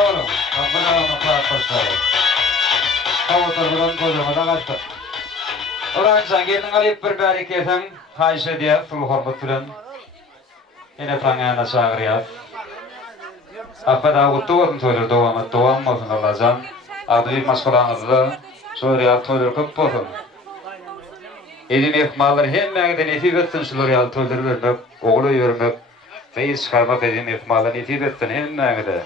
oğlum. Kapıda onu kağıtmışları. Kavuturduğun kocaman kaçtı. Oran sen gelin alıp bir berik esen. Kayşı diye sul hormat bilen. Yine tanıyana çağırıyaz. Kapıda kutu söyler doğamat doğammasın Allah'can. Adı bir maskalanızda. Şuraya toydur köp olsun. Edim ihmallar hem məgdə nesib etsin şular yal toydur vermek, oğlu vermek. Feyiz çıkarmak edim ihmallar nesib etsin hem məgdə.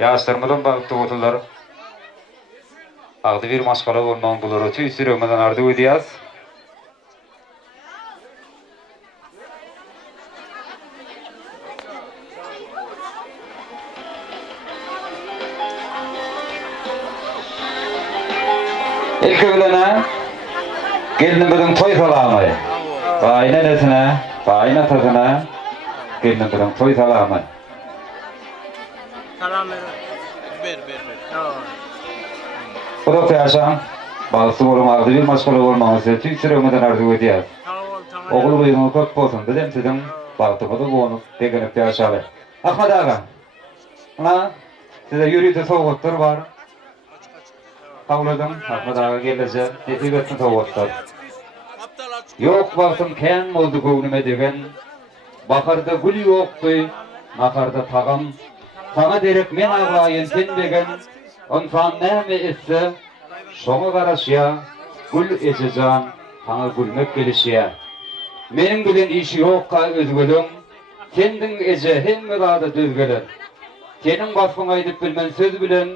Yaşlarmadan bağıttı oturlar. Ağdı bir maskala olman buları tüy sürümeden ardı ödeyaz. İlk öğlene gelinimizin toy salamı. Bayna nesine, bayna tadına gelinimizin toy salamı. Salam ver. Bu da yaşam. Bağısı olmağı bir maşgulu olmaması tüy sürümeden arzu ödeyaz. Oğul buyruğu köp olsun dedim sizin bağıtıma da boğunup degenip yaşalı. Ahmet ağa, ana size yürüyüşü soğuktur var. Kavladım, Ahmet ağa gelince nesip etsin soğuktur. Yok baktım ken oldu göğnüme degen. Bakarda gül yoktu, nakarda tağım. Sana derek men ağlayın sen degen. Onsan näme etse, şoňa garaşýa, gül ejejan, taňa gülmek gelişýär. Meniň bilen işi ýokka özgülüm, kendiň eje hemme zada düzgeler. Seniň basmaňa aýdyp bilmen söz bilen,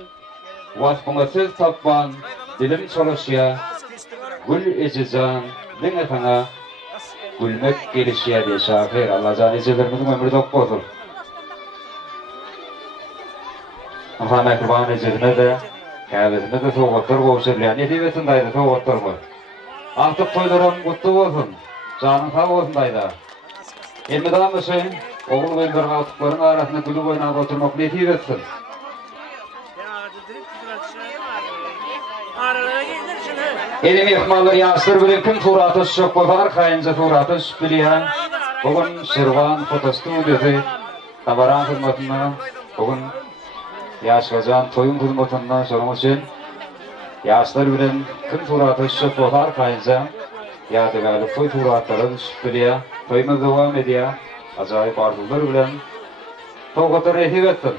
wasmaňa söz tapman, dilim çalışýar. Gül ejejan, diňe taňa gülmek gelişýär diýe şahyr. Allah jan ejelerimiziň ömrü dok bolsun. Ahana kurban ejedine de, kâbetine de soğuktur boğuşurlayan. Ne diyesin daydı soğuktur bu. Artık toylarım kutlu olsun. Canın sağ olsun daydı. Elmeden mısın? Oğul ve bir kaltıkların arasında gülü boyuna oturmak ne diyesin? Elim ihmallar yaştır bilin kim suratı şok bozar kayınca suratı biliyen. Bugün Şirvan Fotostudiyosu tabaran hizmetine bugün yaşayan toyun hizmetinden sorumlu için yaşlar bilen kim suratı şok bozar kayınca yadigarlık toy suratları biliyen. Toyumuz devam ediyor. Acayip arzular bilen toğutur ehib etsin.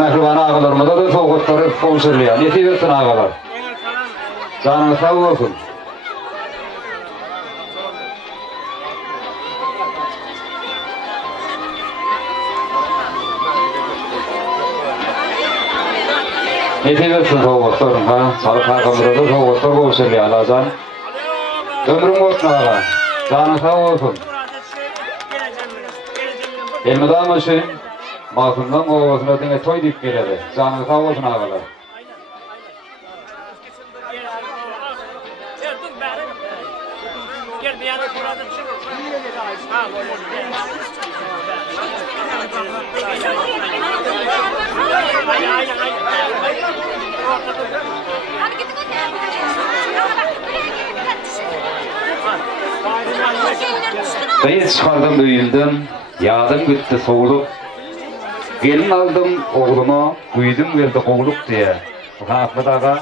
Mehriban ağalarımıza da soğukları komşurluyor. Nesip etsin ağalar. Canın sağ olsun. Nesip etsin soğuklarım. Sarık ağalarımıza da soğukları komşurluyor. Allah'tan. Ömrüm olsun ağa. Canın sağ olsun. Elmeden başlayın. Malkından oğuzuna dine toy deyip geledi. Canı sağ olsun ağalar. Ben çıkardım büyüldüm, yadım gitti soğulup. Gelin aldım oğluma, güydüm verdi oğluk diye. Ahmet ağa,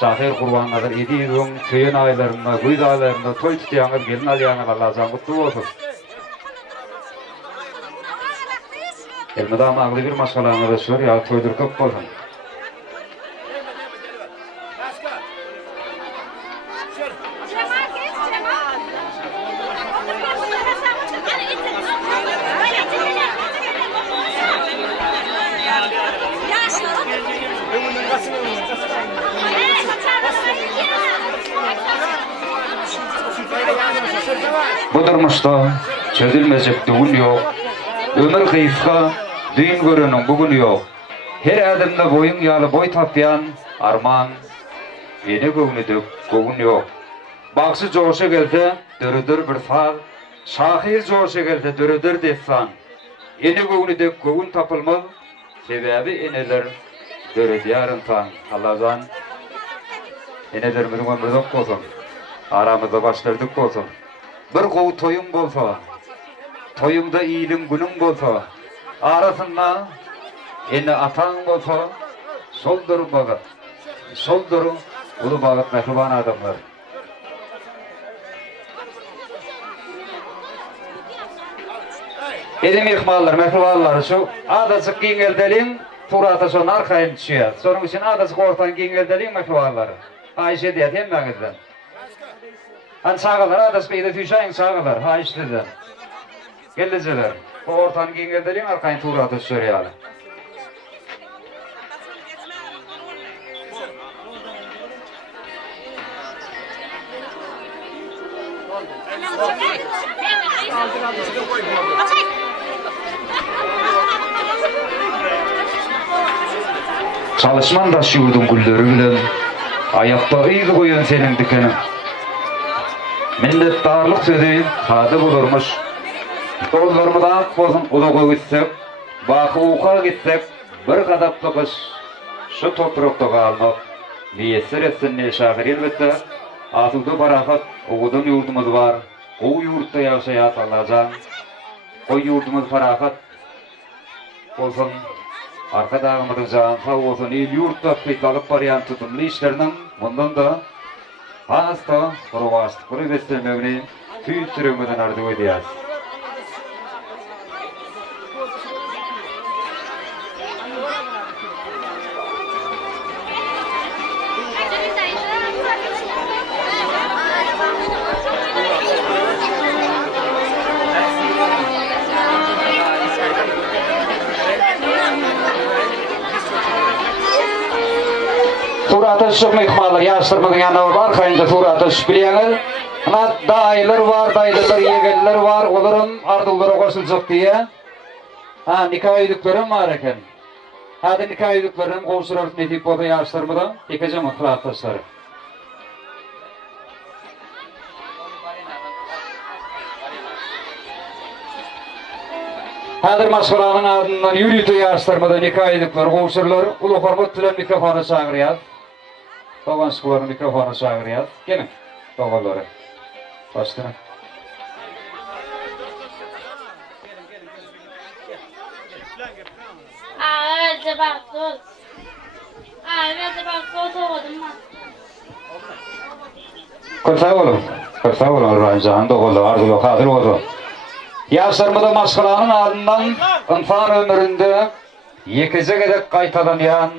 şahir kurbanlardır, ediyorum, köyün aylarında, güyd aylarında, toy tutuyanlar, gelin alayanlar Allah'tan kutlu olsun. Elmede ama ağlı bir maşgalanı da şur, ya toydur köp olsun. Bu durmuşda çözülmeyecek düğün yok. Ömür kıyıska, düğün görünün bugün yok. Her adımda boyun yalı boy tapyan, arman, yeni göğünü göğün yok. Baksı coşa gelse, dürüdür bir sağ, şahir coşa gelse, dürüdür destan. Yeni göğünü göğün tapılmaz, sebebi eneler Böyle diyarın tan Allah'dan enelerimizin ömrüdük olsun. Aramızda başlardık olsun. Bir kovu toyum bolsa, toyumda iyiliğin günün bolsa, arasında ene atan bolsa, sol durun bağıt. Sol durun, ulu bağıt mehruban adamlar. Edim ihmallar, mehrubanlar şu adasık giňeldelin Turata son arkayın düşüyor. Sonun için adasık ortadan giňeldelin mehrubanları. Ayşe diye temmenizden. An sağalar adasık iyide tüşayın sağalar, Ayşe'den. Geleceler. O ortadan giňeldelin arkayın Turata sürüyor. Çalışman da şuurdun gülleri bilen, ayakta iydi koyun senin dikenin. Minnettarlık sözü tadı bulurmuş. Dollarımıdan bozun uluğa gitsek, bakı uqa gitsek, bir kadap tıkış, şu toprakta kalmak, niyesir etsin ne şahir elbette, atıldı barakat, oğudun yurdumuz var, o yurtta yaşayat Allah'can, o yurdumuz farakat olsun. Arka dağımızın canı sağ olsun, il yurtta kıytalık barayan tutumlu işlerinin bundan da hasta, provast, kuru beslemevini tüyüttürümüden ardı ödeyaz. Turata şıkma ihmalar yaştırmadın yanına var, kayınca turata şüphileyenler. Ana dayılar var, dayılar, yeğenler var, onların ardılları koşulacak diye. Ha, nikah ediklerim var eken. Hadi nikah ediklerim koşularıp netip boda yaştırmadan, dikeceğim o kılaataşları. Hadir maşgalanın ardından yürütü yaştırmadan nikah edikleri koşular, ulu hormat bilen mikrofonu çağırıyaz. Baban sıkıların mikrofonu çağırıyaz. Gelin, babaları. Başlayın. Ağaca bak dur. Ağaca bak dur doğdum mu? Kırsa oğlum, Rancan doğulu, arzuyu kadir oldu. Yaşlarımda maşgalanın ardından insan ömründe yekize gedek kaytalayan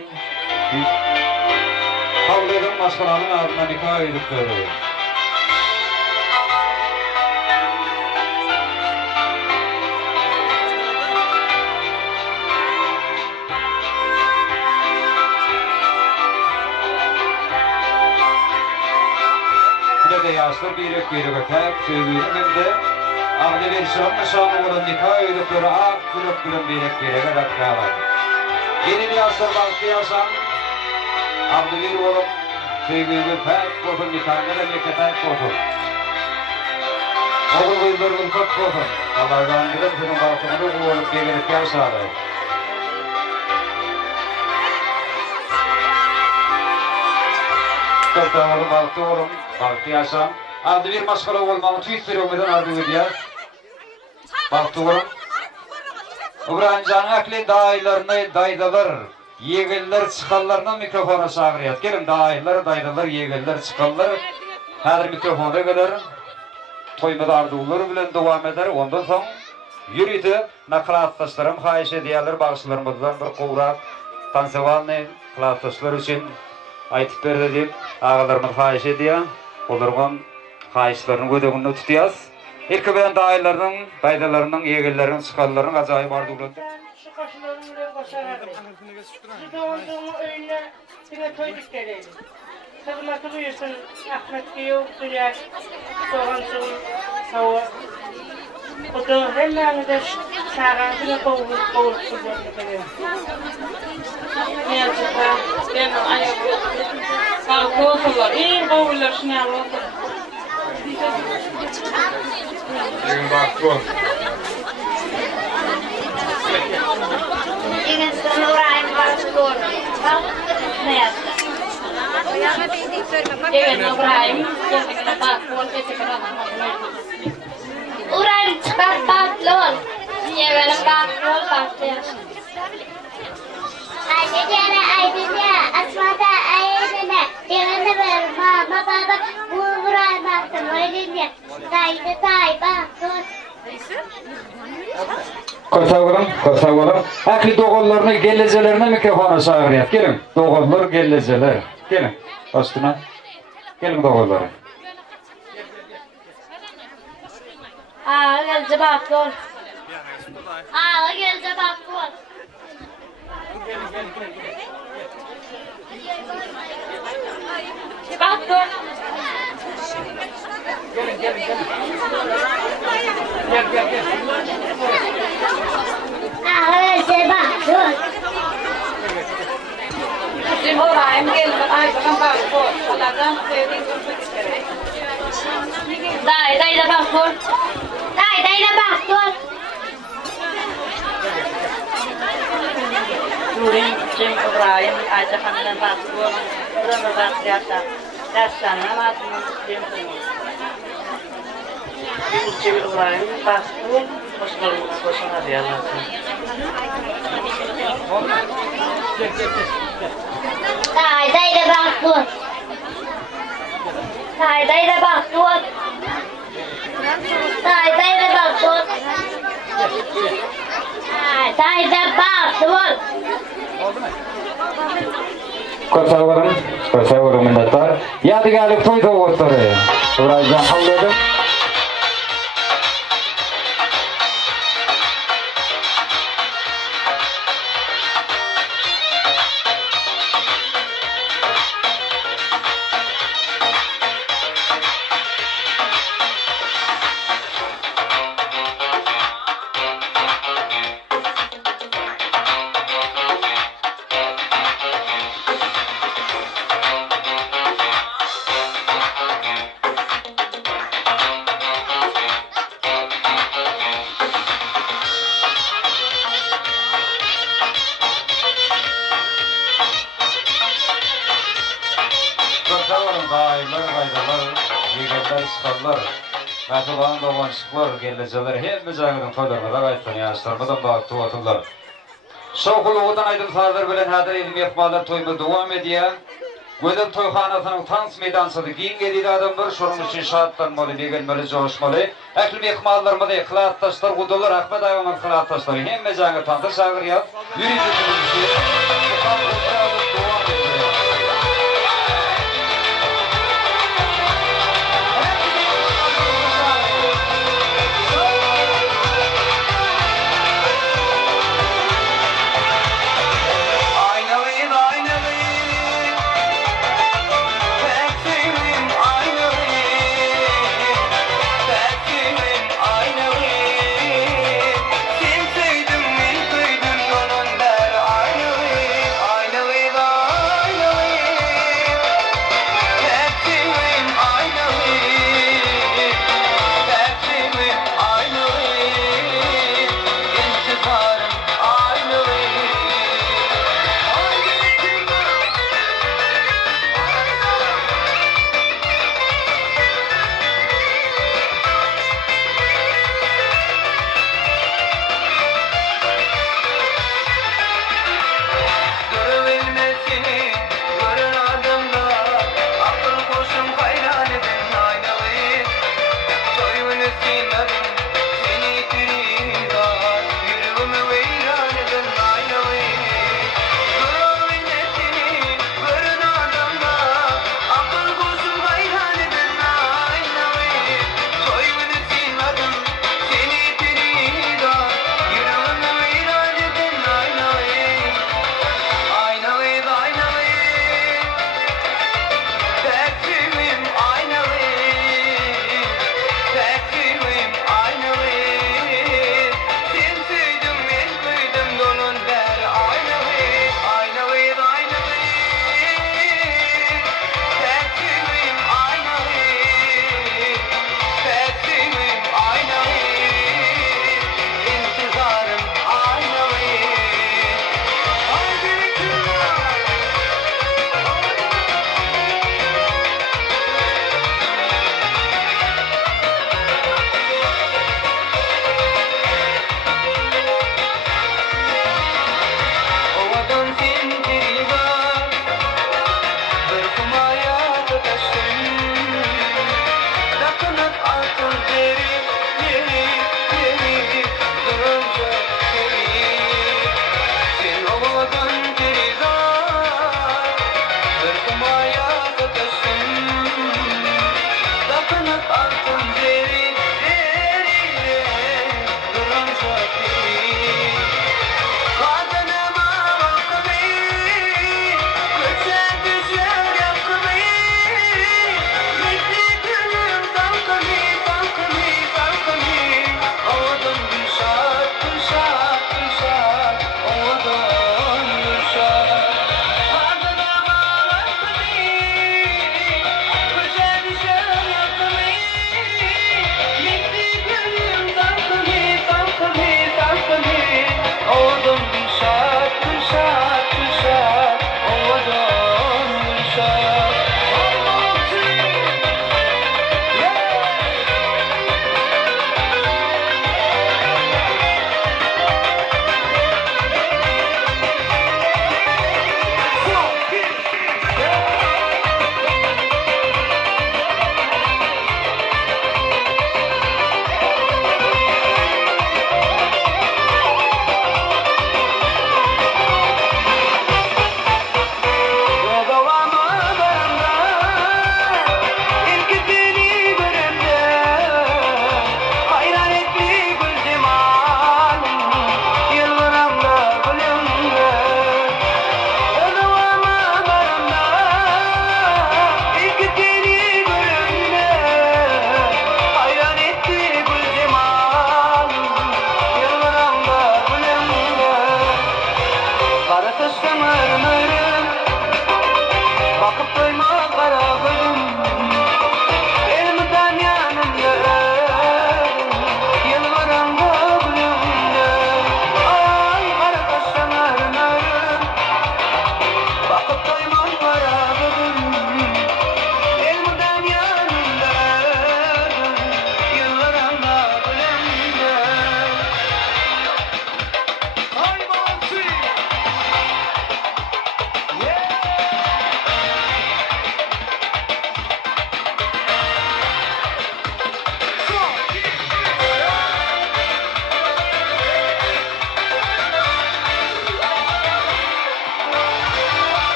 Kavlerin maşgalanın ardından nikah edikleri. Yine de yaşlar birek ötek, söylüyorum hem de ağlı bir şan nişanı olan nikah edikleri ak gülüp birek ötek. Yeni bir yaşlar baktı yaşam ağlı bir oğlum sevgili pek olsun nikahına da bir ketayip olsun. Oğul uyularının kut olsun. Allah'dan bilir senin balkımını bu olup gelip yaşarlar. Çok da oğlum baktı yaşam. Adı bir maşkala olmamı tüyüttürümüden adı ödeyaz. Baktı oğlum. Uğrancağın akli dayılarını daydalar. Yeğiller çıkallarına mikrofona çağırıyat. Gelin dayılar, daydalar, yeğiller çıkallar. Her mikrofona kadar toymada arduğuları bilen devam eder. Ondan sonra yürüdü. Nakılattaşlarım, hayiş ediyorlar. Bağışlarımızdan bir kovrak tansevalni kılattaşlar için aytıp verdi deyip ağalarımız hayiş ediyor. Onların hayişlerini ödegününü tutuyaz. İlk ben dayılarının, daydalarının, yeğillerinin, çıkallarının acayip arduğuları. Şu kaşılarını buraya başarardı. Şu doğduğumu önüne yine toyduk geleydi. Kızmatı buyursun Ahmet Giyov Duyar, Doğan Soğuk, Sava. O da hemen de sağan yine kovulup kuzlarını geliyor. Ne yapacaklar? Ben o ayak sağ kovulurlar. İyi kovulurlar şunu Allah'ım. Gelin bak bu. Yine sonra oraya bak. Doğru. Ne yaptı? Evet, İbrahim. Gerçekten bak, bu gerçekten Uğrayım çıkart patron. Yeverim patron patron. Aydınca, asmada aydınca, yerine ver mama baba, uğray baktım aydınca, tay baktım. Kosavrım. Akli doğullarını gelecelerine mikrofona çağırıyat. Gelin, doğullar geleceler. Gelin, üstüne. Gelin doğulları. Ağa gelce patron. Ağa gelce baktım. Patron. Ağa gelce baktım. Bizim İbrahim geldi. Ay bakalım patron. Allah'tan sevdiğim görmek isterim. Dayı da patron. Tay baktım. Turing Jim İbrahim Ayşe Hanım'dan patron. Buranın patron. Derslerine matımın Jim Jim İbrahim patron. Hoşuna diyorlar. Tay baktım. Tay baktım. Tay baktım. Kosavrım minnettar. Yadigarlık toy doğutları. Suraycan havladım. Kosavrım dayılar, qaydalar, yigerler, sıkarlar. Katılan doğanışıklar, geleceler, hemimiz ağırın toylarına da qayttan yaşlarmadan bağıttı otullar. Soğukuluğudan aydın sazlar bilen hadir ilim yapmalar toyma devam ediyor. Gözüm toyxanasının tans meydansıdı. Giyin geliydi adamlar, şunun için şahatlanmalı, beğenmeli, coşmalı. Eklim ekmallarımda eklat taşlar, kudular, Ahmet Ayvan'ın eklat taşları. Hem mezanı tandır, şağır yap. Yürüyücü kılmışı. Devam ediyor. I know it.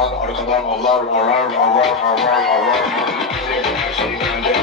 Düşman arkadan arar arar arar arar arar. Her şey bende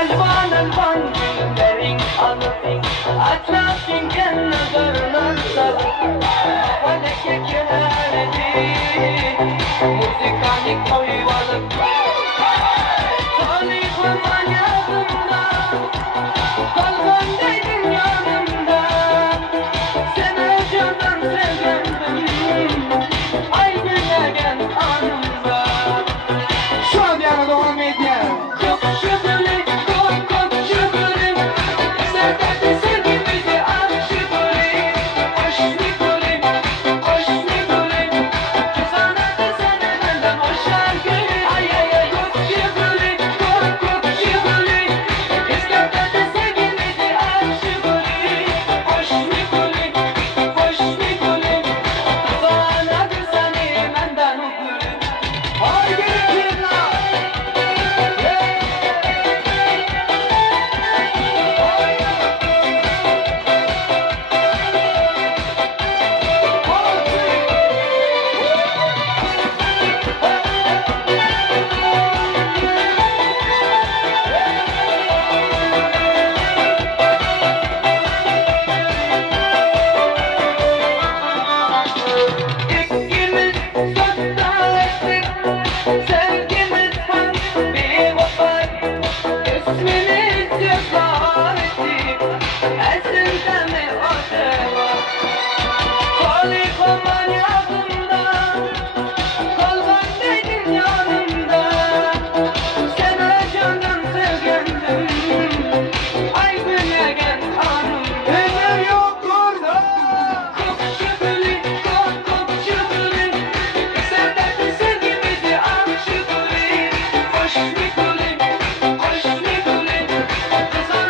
Elvan elvan günlerin anı Açarsın kenarlarından sarı Bana kekelerdi Müzikanik oyvalık Talihim hayatımda Kalbimdeydin yanımda Seni candan sevgendim Ay gülegen anımda Şu an yana devam edeyim Çok şükürlük çok şükürlük Sevdaki sevgimizi aşıkırım Aşıkırım aşıkırım Sana da sana benden hoşlar gülüm Ay ay ay çok şükürlük çok şükürlük Sevdaki sevgimizi aşıkırım Aşıkırım aşıkırım Sana da sana benden okurum Ay gülüm la İkimiz sözler ettik, sevgimiz hem bir vefay. İsmimiz ceza ettik, esin'de mi acaba? Halifem hayatımda, kalbimdeydin yanımda. Sana candan sevgendim, ay gülegen anımda. Neler yok orada? Çok şükürlük, çok şükürlük Sevdaki sevgimizi aşıkırım Aşıkırım, aşıkırım Sana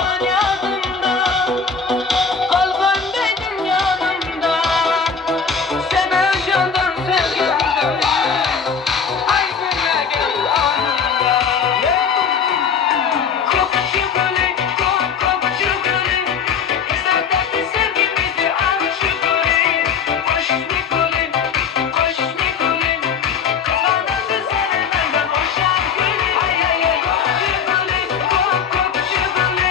aman yanımda, kalkan dedin yanımda. Sene candan sevgimden, ay güne gel anımda. Kokuşu böyle, kokuşu böyle, İsterdeki sevgimizi alçı böyle. Koş Nikolin, koş Nikolin, kafanızı sevmeden o şarkıyı. Ay ay ay, kokuşu böyle, kokuşu böyle,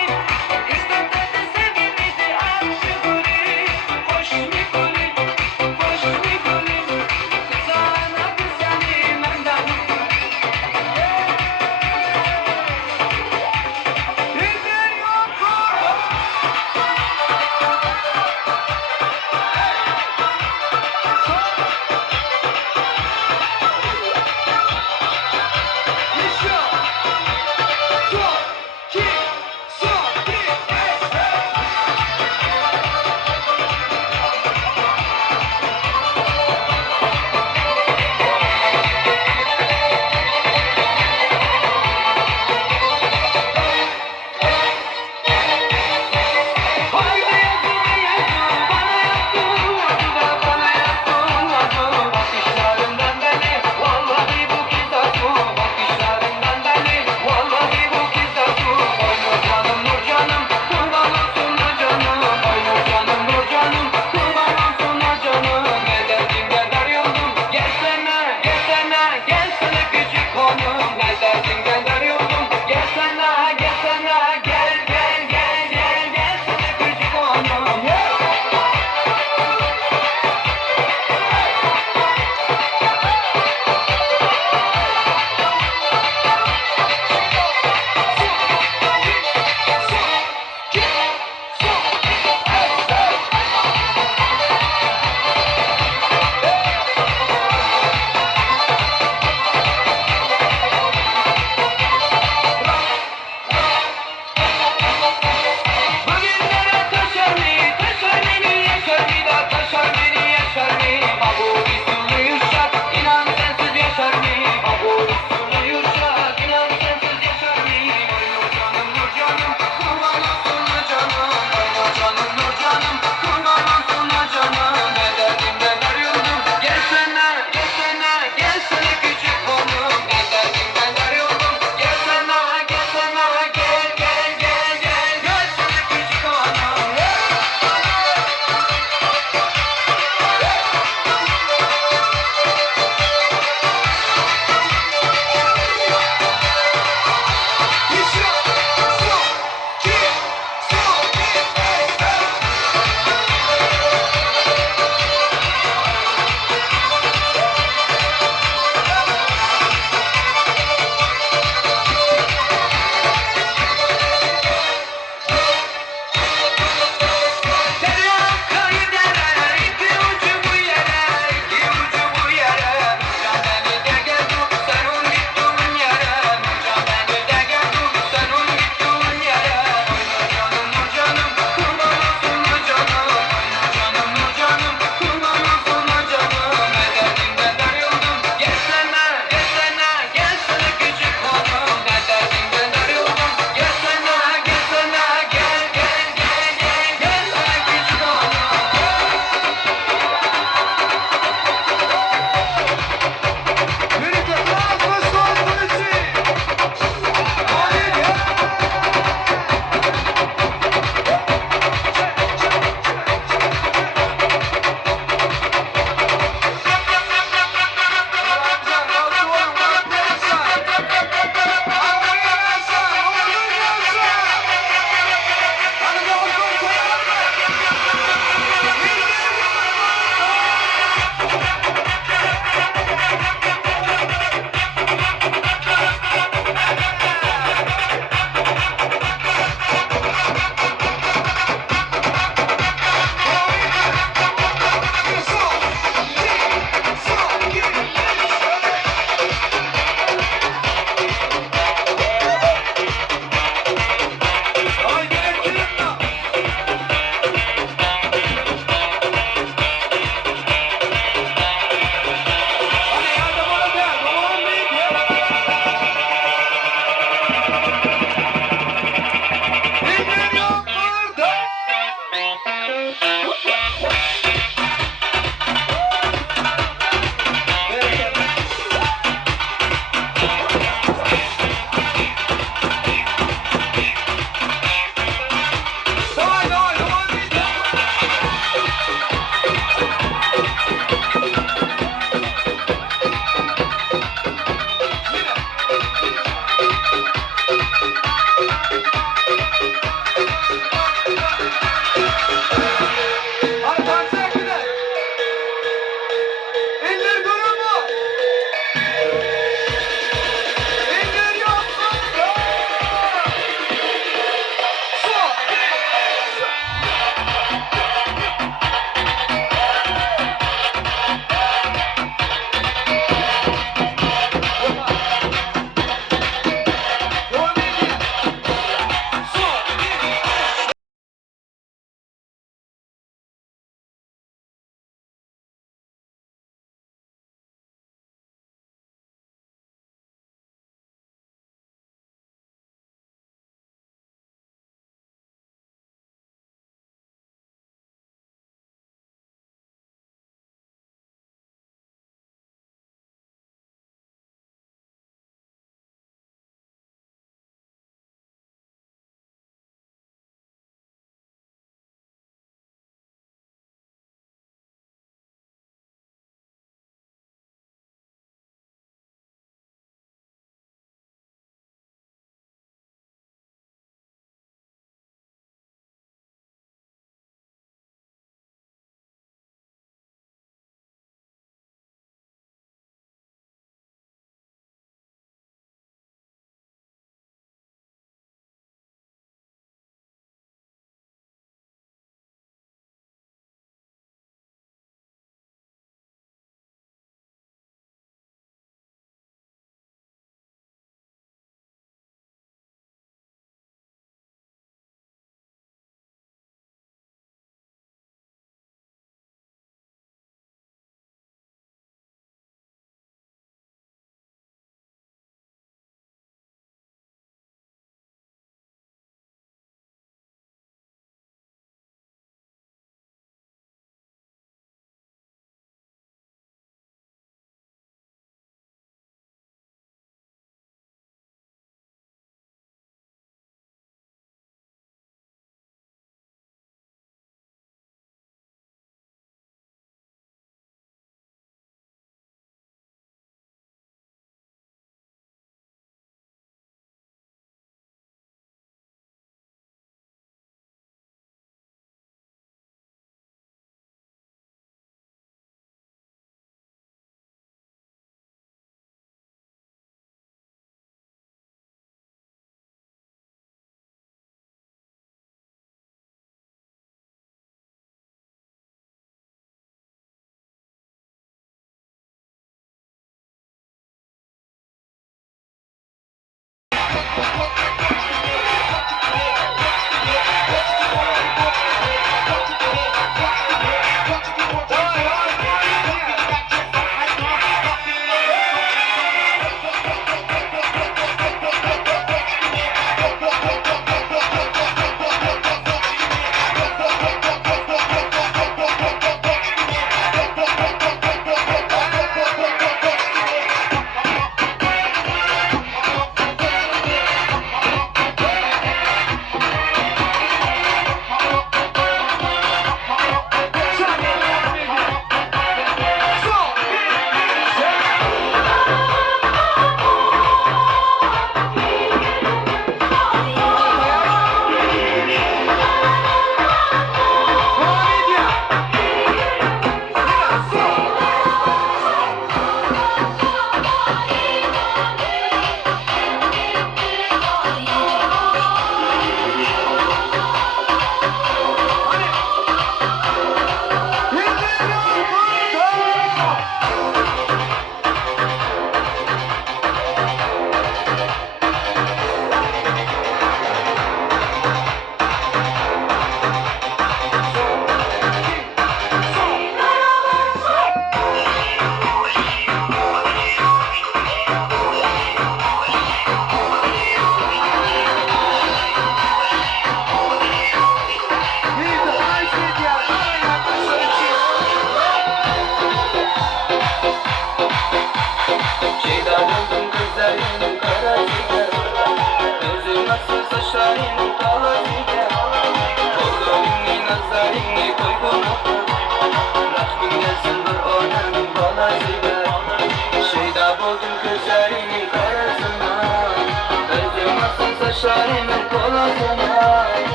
Saçlarımın kolasına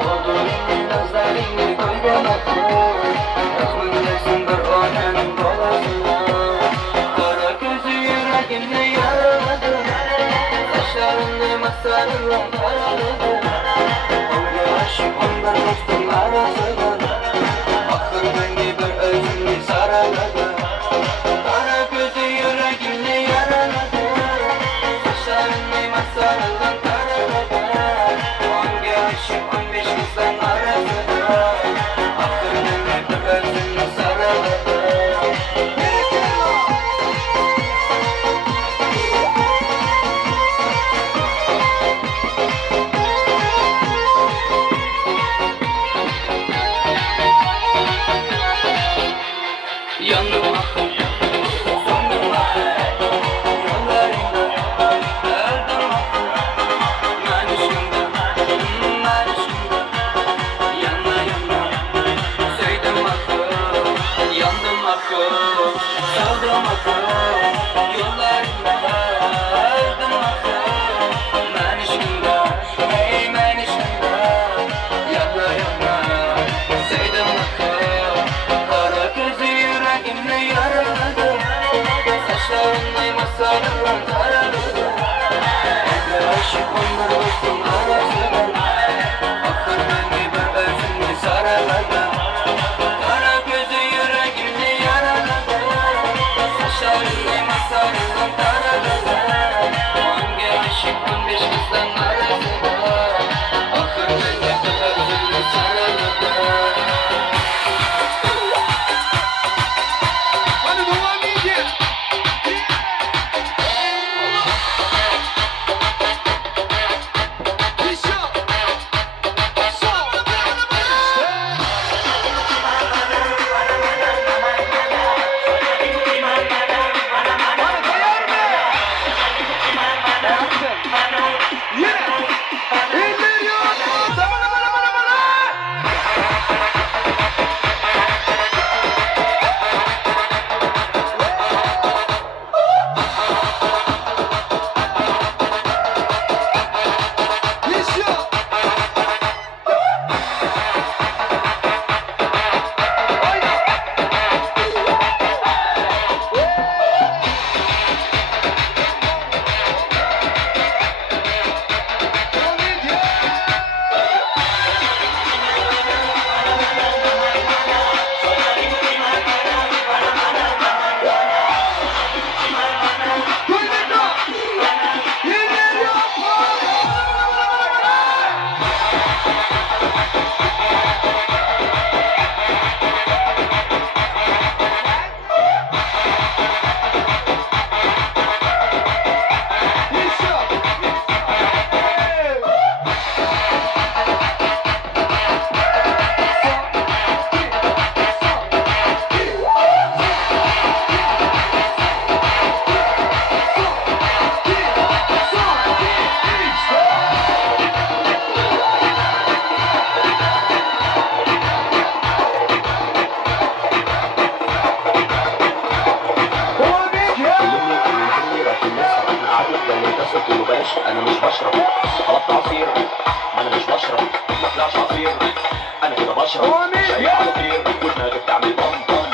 Olduğumun nazarını koy bana koy Aklımdaysın bir ananın kolasına Kara gözü yüreğimde yaraladı Saçlarını masarla karaladı Onga aşık ondan dostum arasına Akıl beni bir özümü saraladı Kara gözü yüreğimde yaraladı Saçlarını masarla Sarı كده بشرب شاي عصير ودماغي بتعمل بام بام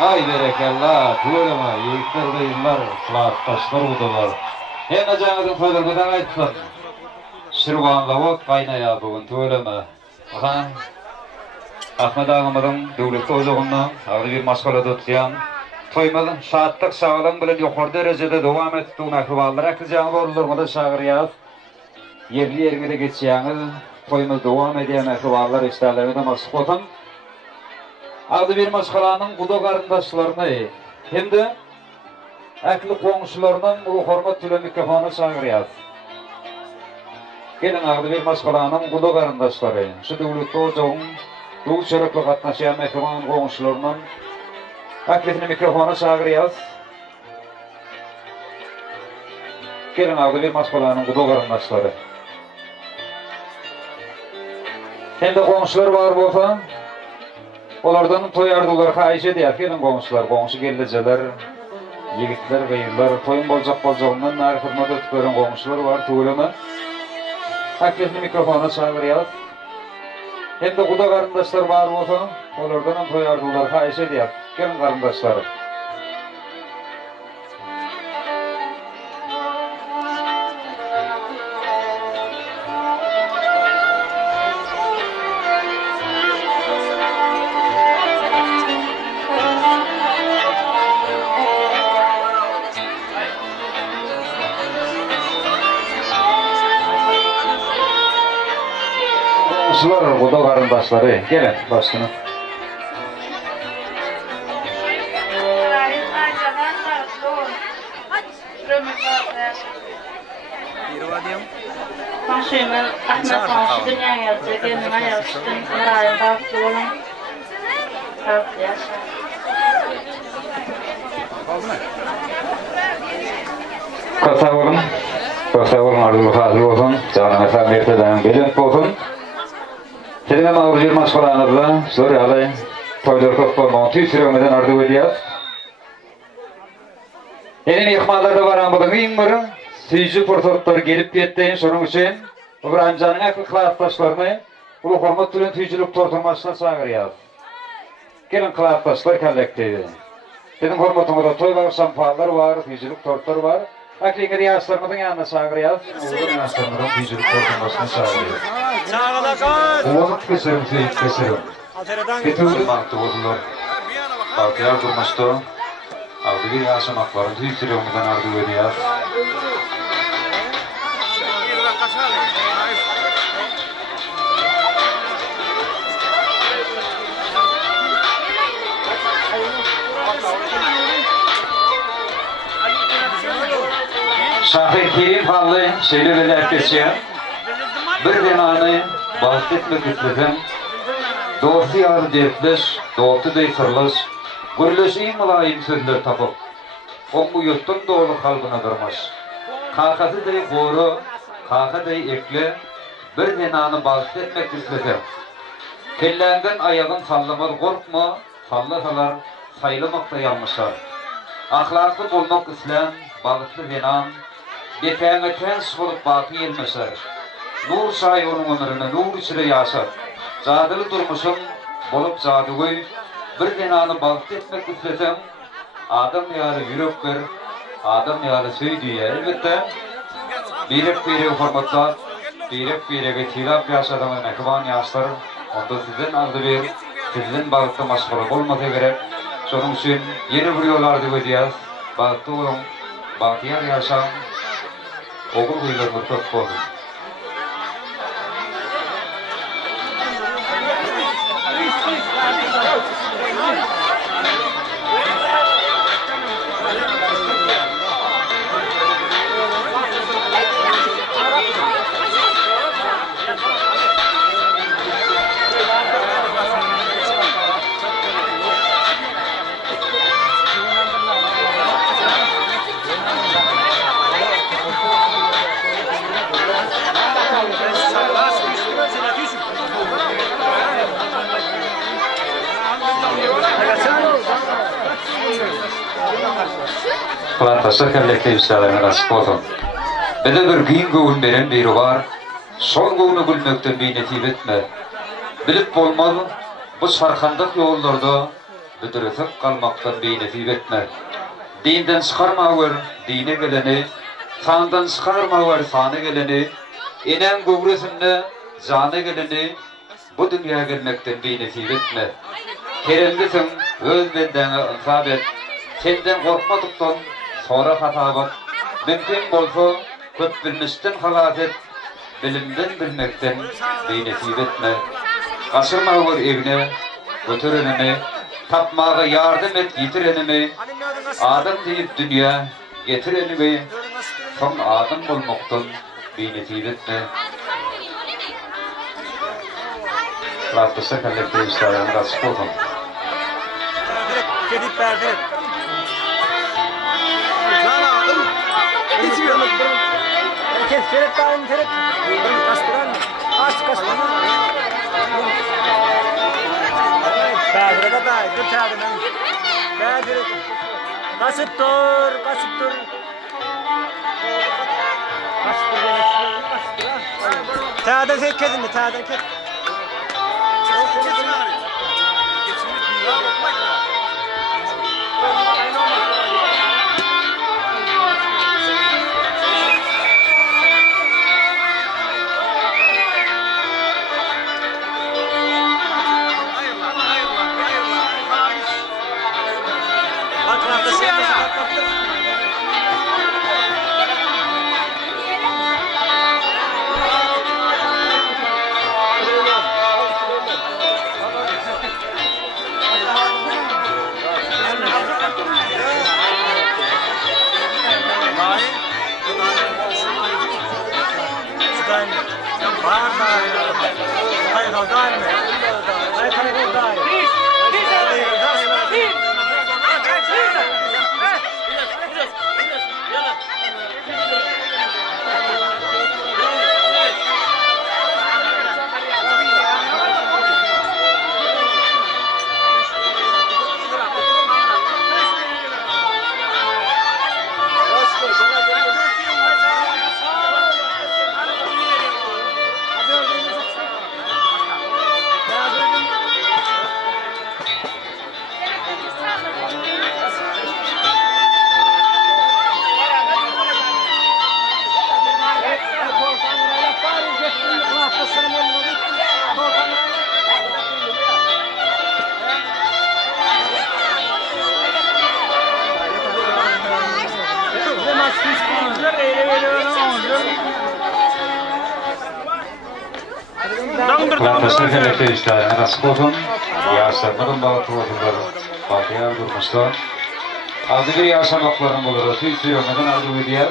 Ay berekallah, tuğlama, yiğitler ve yıllar, taşlar budalar. Hem acağınızın fadırgıdan aytsın. Şirvanla ot kaynaya bugün tuğlama. Ahmet ağamızın devletli ocağında ağır bir maskala tutyan. Toymalı, şahatlık sağlığın bilen yukarı derecede devam ettiğin ahvallara akıcağını olurmada çağırıyaz. Yerli yerine de geçeceğiniz, toymalı devam edeyen ahvallar işlerlerine de masuk otan. Ağdı bir maskalanın kuda karındaşlarını hem de aklı komşularının ulu hormat tüle mikrofonu çağırıyaz. Gelin ağdı bir maskalanın kuda karındaşları, şu devletli ocağın Doğu çörükle katnaşayan mehriman komşularının aklını mikrofona çağırıyaz. Gelin ağdı bir maskalanın kuda karındaşları. Hem de komşular var bolsa, olardan toy ardılar kayiş ediyar. Gelin komşular, komşu geleceler, yigitler ve yıllar. Toyun bolcağından nari hırmada ötüp komşular var, tuğlama. Aklını mikrofona çağırıyaz. Hem de kuda karındaşlar var bolsa, olardan toy ardılar kayiş ediyar. Gelin karındaşları. Komşular, kuda karındaşları, gelin başkanım. Başımın Ahmet Tanrı dünya gelecek, kendime yaştım, Nuray'ın baktı olun. Kalktı yaşa. Kısa olun, arzulı hazır olsun, canım efendim erteden gelin olsun. Sizin ağır bir maşgalanızda, soruyalı, toylar köp olmağın tüy süremeden arzu ediyaz. Elin yıkmalarda varan bulun in biri, süyücü fırsatları gelip yettiğin şunun için, bu amcanın akıl kılaatdaşlarını, ulu hormat tülün tüycülük tortulmasına çağırıyaz. Gelin kılaatdaşlar kellekti. Sizin hormatımızda toy var, şampağlar var, tüycülük tortlar var. Akliğine yaşlarımızın yanına çağırıyaz. Oğuzun yaşlarımızın tüycülük tortulmasına çağırıyaz. Oğuzun keserim, tüyüp keserim. Ketuğlu baktı oğuzlar. Baktıyar durmuştu. Aldı bir yaşamakların tüyüp sürüyorumuzdan ardı veriyaz. Şahı Kerim Hallı söylemeler kesiyor. Bir denanı bahsetmek istedim. Doğrusu yarı dertleş, doğru deysirleş, gürleş iyi mülayim sözler tapıp. Onu yuttun doğru kalbına durmuş. Kakası dey doğru, kakı dey ekli, bir denanı bahsetmek istedim. Kellenden ayağın sallamaz korkma, sallasalar, saylamakta yanmışlar. Ahlaklı bulmak islen, balıklı denan, Defeğine tens bulup batı gelmeser. Nur say onun ömrünü, nur içine yaşar. Zadılı durmuşum, bulup zadıgı, bir denanı balık etmek üflesem, adam yarı yürek ver, adam yarı söydüye. Elbette, birek hormatlar, birek tilap yaşadığımız mehriban yaşlar, onda sizin adı bir, sizin balıkta maşgulu olmasa gerek. Sonun için yeni vuruyorlardı bu diyaz, balıkta olun, bahtiyar yaşam, oğul huylarını çok bozun. Kılantaşlar kellekte üstalarına nasip olsun. Bede bir gün göğün veren biri var, sol göğünü gülmekten bir netip etme. Bilip olmalı, bu sarkandık yollarda büdüresek kalmaktan beynesi betme. Dinden çıkarma var, dine geleni, sandan çıkarma var, sana geleni, inen gugresinde canı geleni, bu dünya gelmekten beynesi betme. Keremlisin, öz bendene insaf et, senden korkmadıktan sonra hata bak, mümkün bolsa köp bilmişten halas et, bilimden bilmekten beynesi betme. Kaçırma var evine, götürenimi, tapmağa yardım et yitirenimi, adam deyip dünya getirenimi, son adam olmaktan beyneti etme. Rahatlısa kallekte işlerden razı oldum. Kedip verdi. Herkes ferip dağın ferip. Kastıran. Kastıran. Berdi de dağ. Dur çağırın. Berdi. Kasıp dur. Kasıp dur. Kasıp dur. Tağdan sen kedin. Tağdan ked. Rahatlısa kallekte işlerden razı oldum. Yaşlarımın bağıtı oldular. Bahtiyar durmuşlar. Azı bir yaşamaklarım olur. Tüy suyonladan arzu ediyor.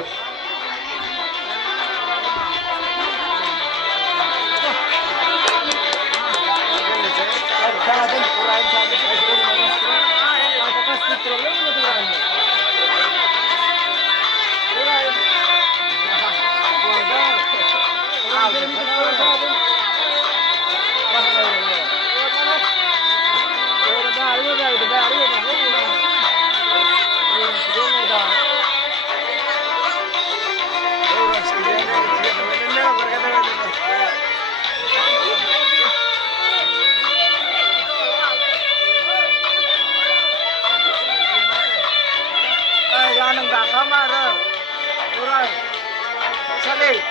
Yanımda kamarı. Uray. Salih.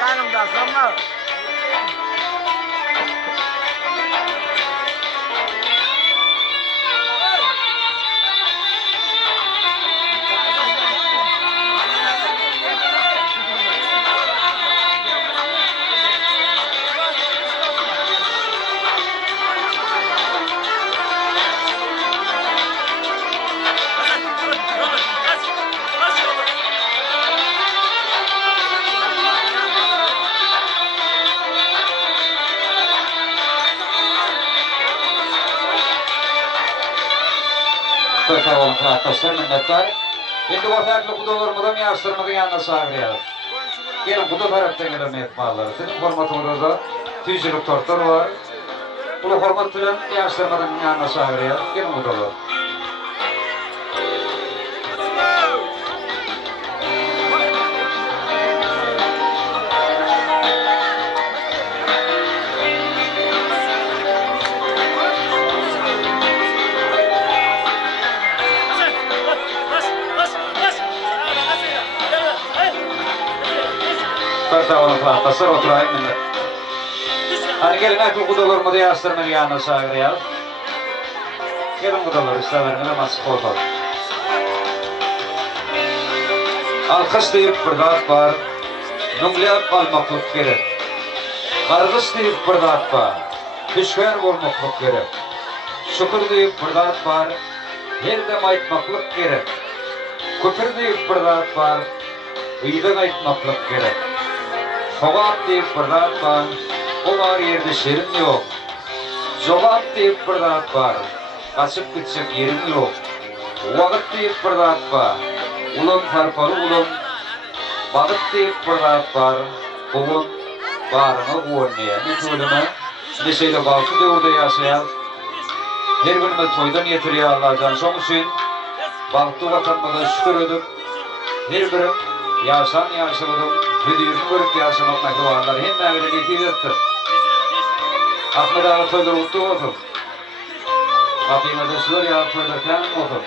Yanımda kamarı. Sağ olun arkadaşlar, minnettar. Şimdi o farklı kudalarımızdan yaşlarımızın yanına çağırıyoruz. Gelin kuda taraftan gelen mehmanları. Sizin formatımızda tüycülük tortlar var. Bu format bilen yaşlarımızın yanına çağırıyoruz. Gelin kudalar. Sağ olun tahtası oturayım mı? Hani gelin akıl kudalarımı da yastırma bir yanına sağır ya. Gelin kudalar istemerim ama sık olmalı. Alkış deyip bir dağıt var. Nungleyip kalmaklık gerek. Kargış deyip bir dağıt var. Düşkör olmaklık gerek. Şükür deyip bir dağıt var. Her dem aytmaklık gerek. Küfür deyip bir dağıt var. Uydan aytmaklık gerek. Soğuk deyip bir dağıt var. O var yerde şerin yok. Zogat deyip bir dağıt var. Kaçıp gidecek yerim yok. Vakit deyip bir dağıt var. Ulun tarpalı ulun. Vakit deyip bir dağıt var. Oğun barını oynaya. Ne tuğlunu, ne şeyle balkı devurda yaşayan. Her günüme toydan yetiriyor Allah'tan. Son için baktı vatanmada şükür edip her birim yaşan yaşamadım. Müdürünü görüp yaşamak nakıvarlar. Hem evre getirdi. Ahmet Ağa toyları uttu otur. Kapıyla dışılır ya toylarken otur.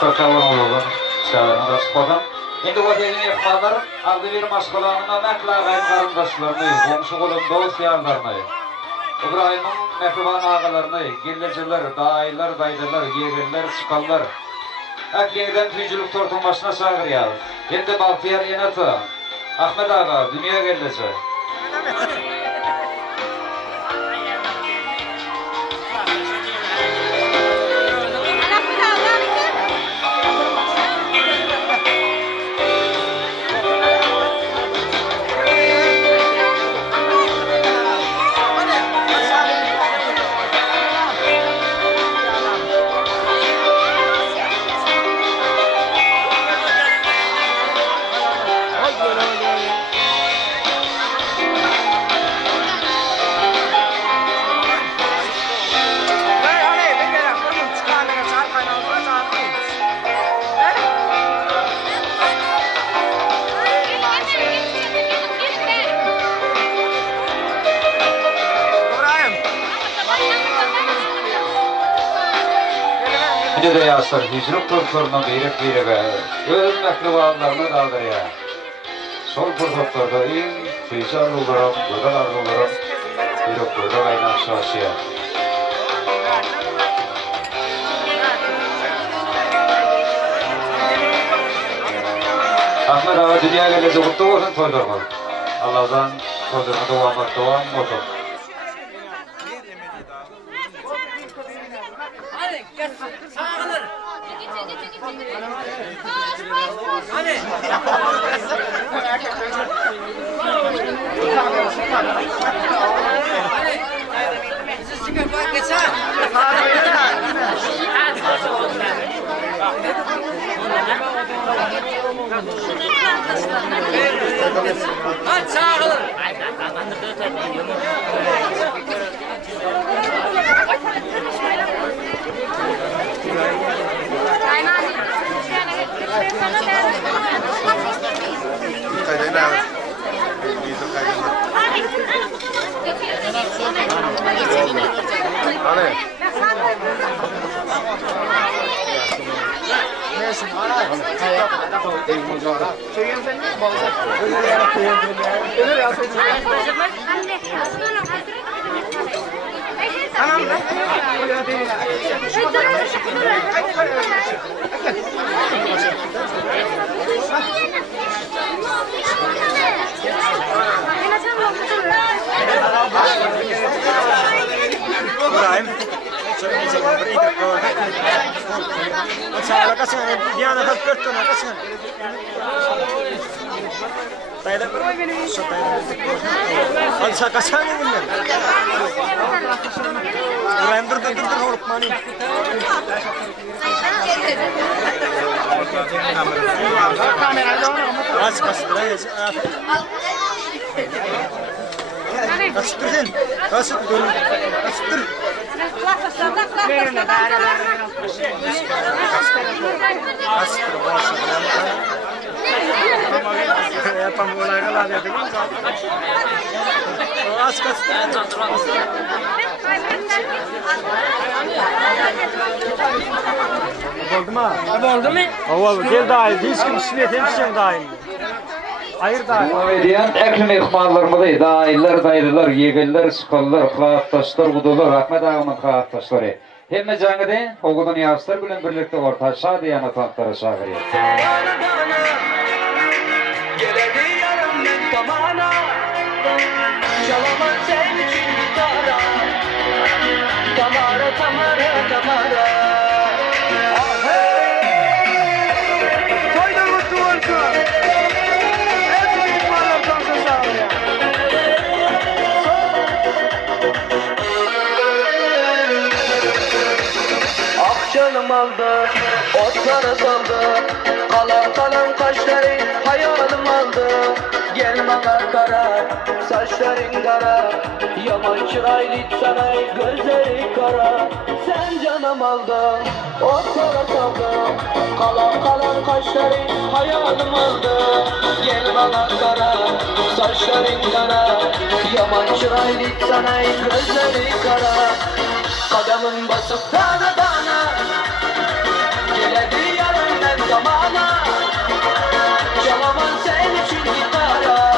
Çortavur oğlu, şahırında spordan. Şimdi o dediğini yapmalar, aldı bir maşkulanına meklağayın karındaşlarını, komşu kolun doğu siyarlarını, İbrahim'in mehriban ağalarını, gilleciler, dağaylar, daydılar, yeğirler, çıkallar. Ekliyeden tüycülük tortulmasına sağır ya. Şimdi Baltiyar yenatı, Ahmet Ağa, dünya geldisi. Şimdi de yazsın, hicruk kurturunun beyrek beyrege, öz mekrivallarını daldır ya. Sol fırsatlarda in, feyzal olurum, gödal olurum, bir gödal aynan şahsiye. Ahmet Ağa dünya gelesi kutlu olsun toydurma. Allah'dan toydurma devam olsun. Hadi çağırın. İbrahim. Çağla kaçın. Bir ana kaç 4 tane kaçın. Dayda. Şu dayda. Hadi sen kaçan dedim ben. Durayım dur korkmayın. Kaç durayım. Kaç dur sen. Kaç dur. Kaç dur. Oldu mu? Oldu mu? Oldu. Gel dahil. Hiç kim işine temizleyeceğim dahil. Hayır dahil. Bu ediyen eklim ihmallarımızı dayılar, dayılar, yegeller, sıkallar, kağıttaşlar, kudular, Ahmet ağamın kağıttaşları. Hemme canıda oğudun yaşlar bilen birlikte orta şadiyan atanları çağırıyor. Geledi yanımdan tamana, çalamam sen için gitara. Tamara, tamara, tamara. Ah hey! Koyda mutlu olsun. Hepimiz varlıktan söz ağrıyor. Akçanım aldı, otlara saldı. Kalan kaşları hayalim aldı. Gel bana kara, saçların kara. Yaman çıraylı sana gözleri kara. Sen canım aldın, otlara saldı. Kalan kaşları hayalim aldı. Gel bana kara, saçların kara. Yaman çıraylı sana gözleri kara. Kadamın basıp dana dana, geledi yarından zamana. Çalamam sen için gitara,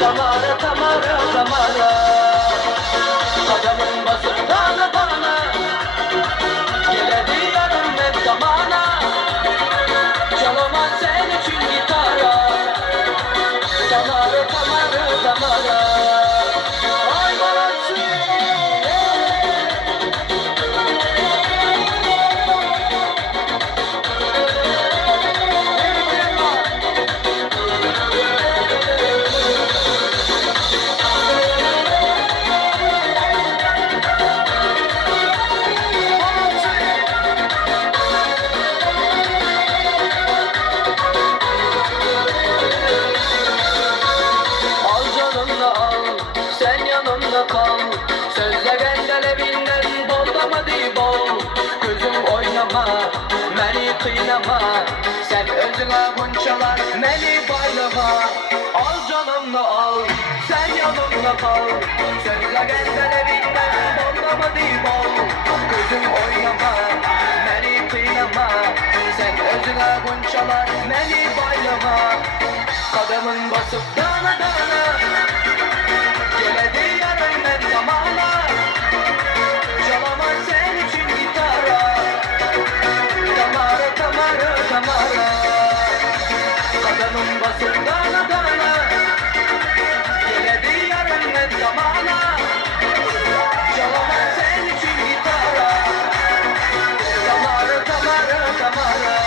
tamara tamara tamara. Kadamın basıp dana dana, geledi yarından zamana. Çalamam sen için gitara, tamara tamara tamara. Ay balatçı. Al canımla al, sen yanımda kal. Sözle benden evinden bollamadı bol. Gözüm oynama, beni kıynama. Sen özüne bunçalar, beni baylama. Al canımla al, sen yanımda kal. Sözle benden evinden bollamadı bol. Gözüm oynama, beni kıynama. Sen özüne bunçalar, beni baylama. Kadımın basıp dana dana, geledi yarından zamana. Çalamam sen için gitara, tamara tamara tamara. Kadımın basıp dana dana, geledi yarından zamana. Çalamam sen için gitara, tamara tamara tamara.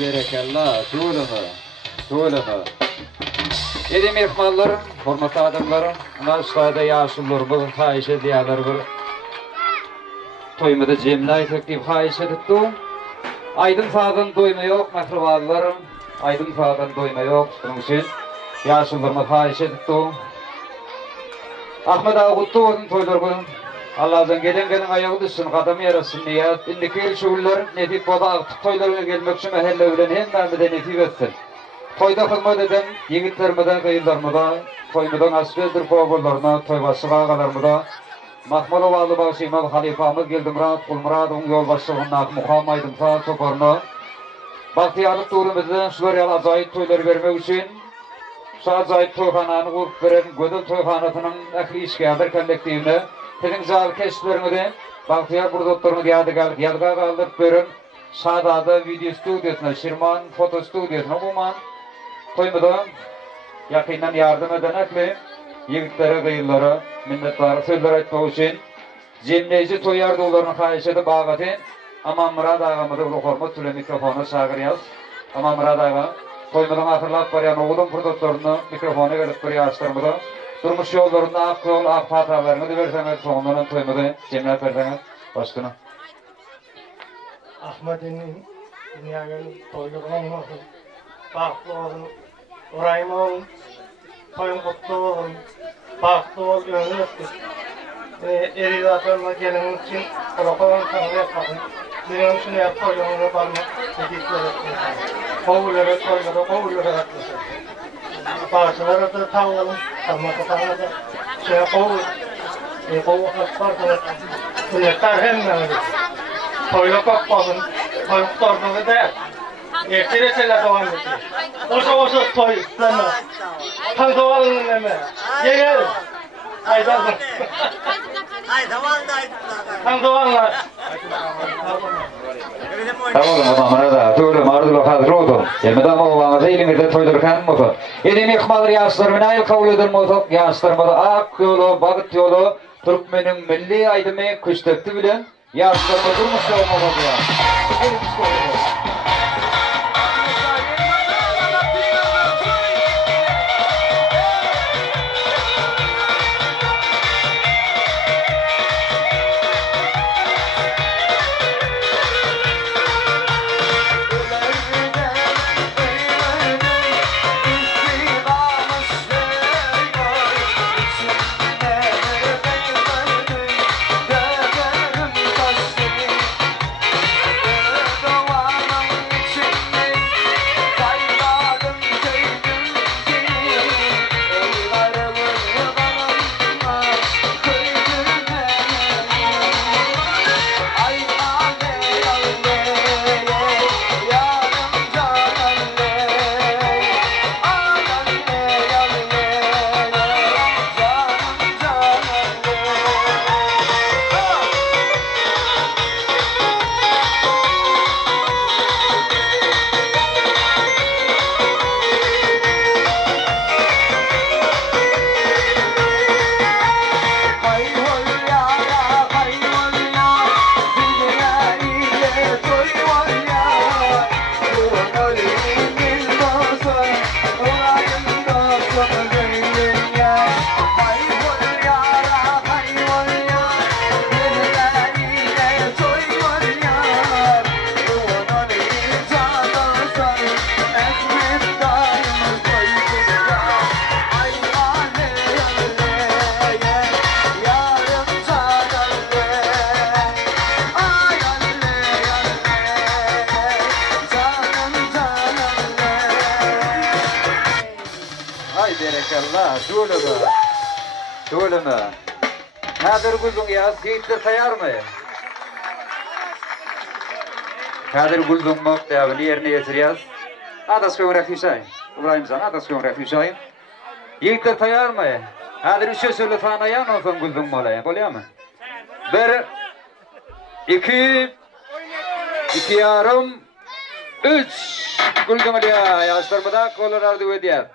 berekallah, tuğlama. Edim ekmallarım, hormatly adamlarım, naşlarda yaşullarımı, haýyş edýärler. Toýmada jemle aýtdyk diýip haýyş edipdi. Aydın sağdan doyma yok, mahruvallarım. Aydın sağdan doyma yok. Bunun için yaşullarımı haýyş edipdi. Ahmet ağa kutlu olsun toylarım. Allah'tan gelen ayağı düşsün, kadam yarasın diye. İndiki el şuurlar netip boda aktif toylarına gelmek için mahelle ölen hem de netip etsin. Toyda kılmadan yiğitlerimden, kıyılarımdan, toymadan asfaltır kovalarına, toybası ağalarımda, Mahmalovalı Bağışımalı Halifamız Geldi Kulmurat, onun yol başlığından muham aydınsa toparına. Bahtiyarlık tuğrumuzdan şular azayip toyları vermek için şu azayip toyhananı kurup veren Gödül Toyhanasının ehli işgadır kollektivine sizin zal keşiflerine Bahtiyar Burdotlarını yadga kaldırıp verin Şadada video stüdyosuna, Şirman foto stüdyosuna umuman toymada yakından yardım eden ekli yiğitlere, kıyıllara, minnetlara sözler etmek için cemleyici toy yardılarını haýyş edip ağatın Aman Murad ağamıda bu hormat tüle mikrofonu çağırıyaz. Aman Murad ağa toymadan hatırlap baryan oğudun produktlarını mikrofonu gelip bir yaşlarımıda durmuş yollarında ak yol, ak hatalarını da verseniz sonundan toymada cemlet verseniz başkına. Ahmet'in dünyanın toyluğun olsun, bahtlı olsun, Urayım olsun, toyun kutlu olsun, bahtlı ol, gönlü öptük. Eridatlarına gelin için kolakolan tanrı yapalım. Benim şunu yap, toyluğunu parmak, dedikler etsin. Kovulları toyluğu, kovulları etsin. Bağışları da tavlalım, tamata tavla da şöyle kovul. Kovullar parçalar, sünnetler hem de toylu kokmasın, toyuk torduğunu da erteleseler devam etsin. Oşa toy, deme. Tanıvalının deme. Gel. Haydarsın. Tanıvallar. Tamam ama da toylu mardulo hazır oldu. Gelmeden oğlanlar da elimizde toydurkan mı? Edim ikmalar yaşlarımın ayıl kabul edilmedi. Yaşlarımda ak yolu, bağıt yolu, Türkmenin milli aydımı küştekti bilen yaşlarımda durmuş olmalı ya. Tuğlama. Kadir Güldün yaz, yiğitler sayar mı? Kadir Güldün muhtemelen yerine getiriyaz. Adas kömrek Hüseyin. İbrahim Zan, Adas kömrek Hüseyin. Yiğitler sayar mı? Kadir üçe söyle sana yan olsun Güldün molaya. Oluyor mu? Bir, iki yarım, üç. Güldün molaya. Yaşlarımda kollar ardı ödeyem.